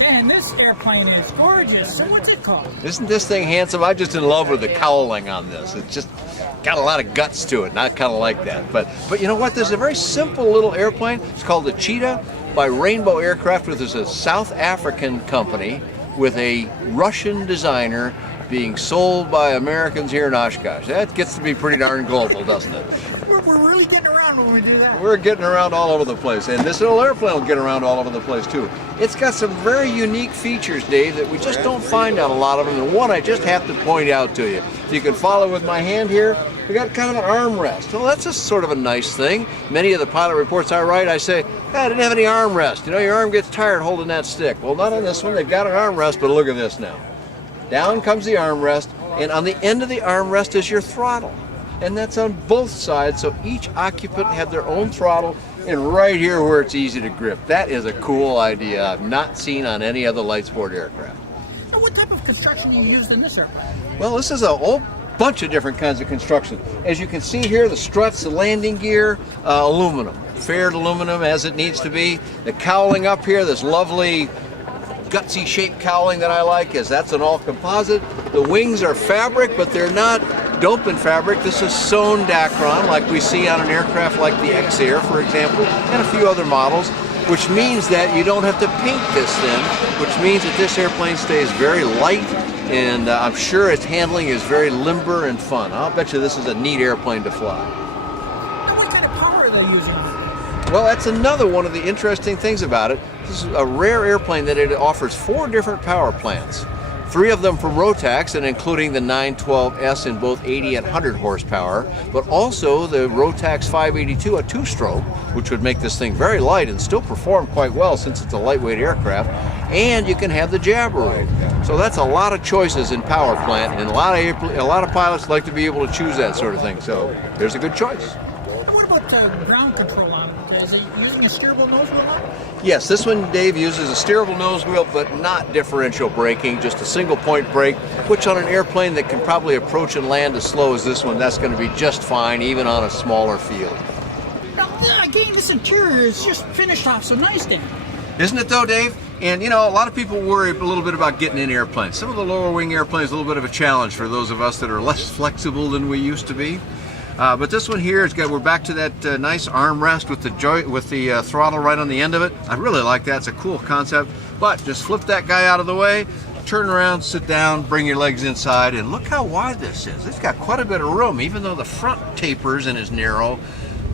And this airplane is gorgeous. So what's it called? Isn't this thing handsome? I'm just in love with the cowling on this. It's just got a lot of guts to it, and I kind of like that. But you know what? There's a very simple little airplane. It's called the Cheetah by Rainbow Aircraft, which is a South African company with a Russian designer being sold by Americans here in Oshkosh. That gets to be pretty darn global, doesn't it? We're really getting around when we do that. We're getting around all over the place, and this little airplane will get around all over the place too. It's got some very unique features, Dave, that we just don't find out a lot of them, and one I just have to point out to you. If you can follow with my hand here, we got kind of an armrest. Well, that's just sort of a nice thing. Many of the pilot reports I write, I say, I didn't have any armrest. You know, your arm gets tired holding that stick. Well, not on this one. They've got an armrest, but look at this now. Down comes the armrest, and on the end of the armrest is your throttle. And that's on both sides, so each occupant had their own throttle, and right here where it's easy to grip. That is a cool idea I've not seen on any other light sport aircraft. And what type of construction you used in this airplane? Well, this is a whole bunch of different kinds of construction. As you can see here, the struts, the landing gear, aluminum. Fared aluminum as it needs to be. The cowling up here, this lovely gutsy shaped cowling that I like, is that's an all composite. The wings are fabric, but they're not doping fabric. This is sewn Dacron like we see on an aircraft like the X-Air, for example, and a few other models, which means that you don't have to paint this thin, which means that this airplane stays very light, and I'm sure its handling is very limber and fun. I'll bet you this is a neat airplane to fly. And what kind of power are they using? Well, that's another one of the interesting things about it. This is a rare airplane that it offers 4 different power plants. 3 of them from Rotax, and including the 912S in both 80 and 100 horsepower, but also the Rotax 582, a 2-stroke, which would make this thing very light and still perform quite well since it's a lightweight aircraft. And you can have the Jabiru. So that's a lot of choices in power plant, and a lot of pilots like to be able to choose that sort of thing. So there's a good choice. What about ground control on it? Is it using a steerable nose wheel on it? Yes, this one, Dave, uses a steerable nose wheel, but not differential braking, just a single point brake, which on an airplane that can probably approach and land as slow as this one, that's going to be just fine, even on a smaller field. Now, again, this interior is just finished off so nice, Dan. Isn't it though, Dave? And you know, a lot of people worry a little bit about getting in airplanes. Some of the lower wing airplanes, a little bit of a challenge for those of us that are less flexible than we used to be. But this one here, we're back to that nice armrest with the throttle right on the end of it. I really like that. It's a cool concept. But just flip that guy out of the way, turn around, sit down, bring your legs inside, and look how wide this is. It's got quite a bit of room, even though the front tapers and is narrow.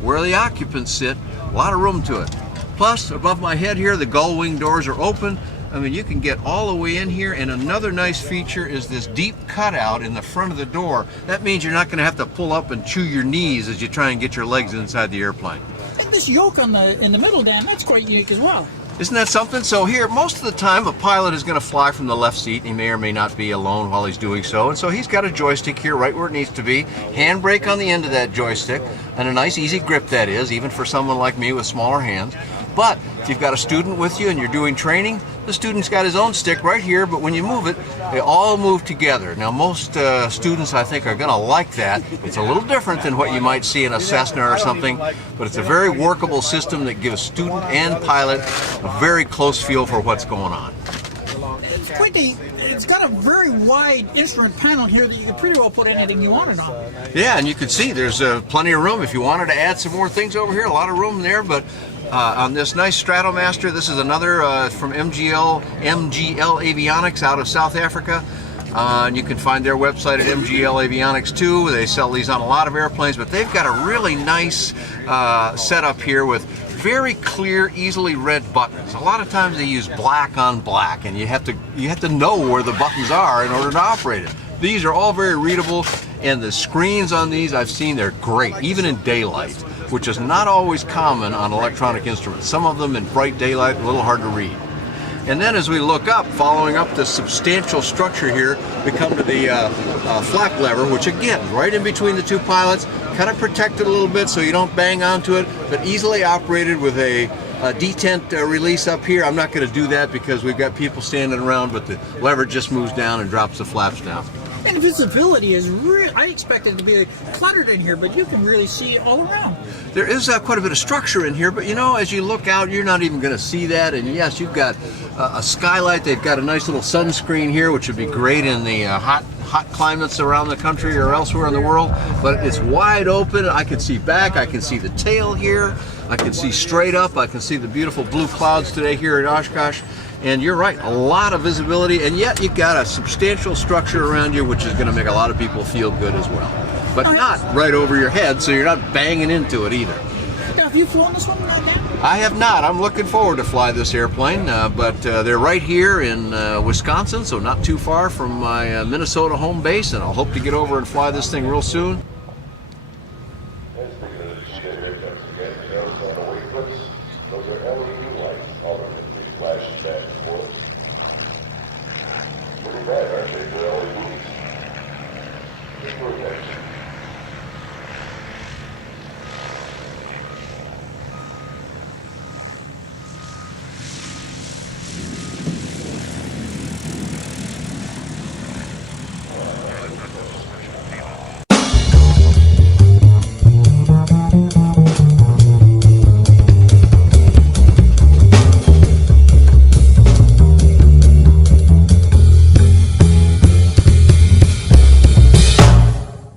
Where the occupants sit, a lot of room to it. Plus, above my head here, the gull wing doors are open. I mean, you can get all the way in here, and another nice feature is this deep cutout in the front of the door. That means you're not going to have to pull up and chew your knees as you try and get your legs inside the airplane. And this yoke in the middle, Dan, that's quite unique as well. Isn't that something? So here, most of the time, a pilot is going to fly from the left seat. He may or may not be alone while he's doing so, and so he's got a joystick here right where it needs to be, handbrake on the end of that joystick, and a nice easy grip that is, even for someone like me with smaller hands. But if you've got a student with you and you're doing training, the student's got his own stick right here, but when you move it, they all move together. Now, most students, I think, are going to like that. It's a little different than what you might see in a Cessna or something, but it's a very workable system that gives student and pilot a very close feel for what's going on. It's got a very wide instrument panel here that you can pretty well put anything you wanted on. Yeah, and you can see there's plenty of room. If you wanted to add some more things over here, a lot of room there, but on this nice Stratomaster, this is another from MGL Avionics out of South Africa. And you can find their website at MGL Avionics too. They sell these on a lot of airplanes, but they've got a really nice setup here with very clear, easily read buttons. A lot of times they use black on black, and you have to know where the buttons are in order to operate it. These are all very readable, and the screens on these I've seen, they're great, even in daylight, which is not always common on electronic instruments. Some of them in bright daylight, a little hard to read. And then as we look up, following up this substantial structure here, we come to the flap lever, which again, right in between the two pilots, kind of protected a little bit so you don't bang onto it, but easily operated with a detent release up here. I'm not going to do that because we've got people standing around, but the lever just moves down and drops the flaps down. And visibility is real. I expected it to be cluttered in here, but you can really see all around. There is quite a bit of structure in here, but you know, as you look out, you're not even going to see that. And yes, you've got a skylight. They've got a nice little sunscreen here, which would be great in the hot climates around the country or elsewhere in the world. But it's wide open. I can see back. I can see the tail here. I can see straight up. I can see the beautiful blue clouds today here at Oshkosh. And you're right, a lot of visibility, and yet you've got a substantial structure around you, which is going to make a lot of people feel good as well. But not right over your head, so you're not banging into it either. Now, have you flown this one right now? I have not. I'm looking forward to fly this airplane, but they're right here in Wisconsin, so not too far from my Minnesota home base, and I'll hope to get over and fly this thing real soon.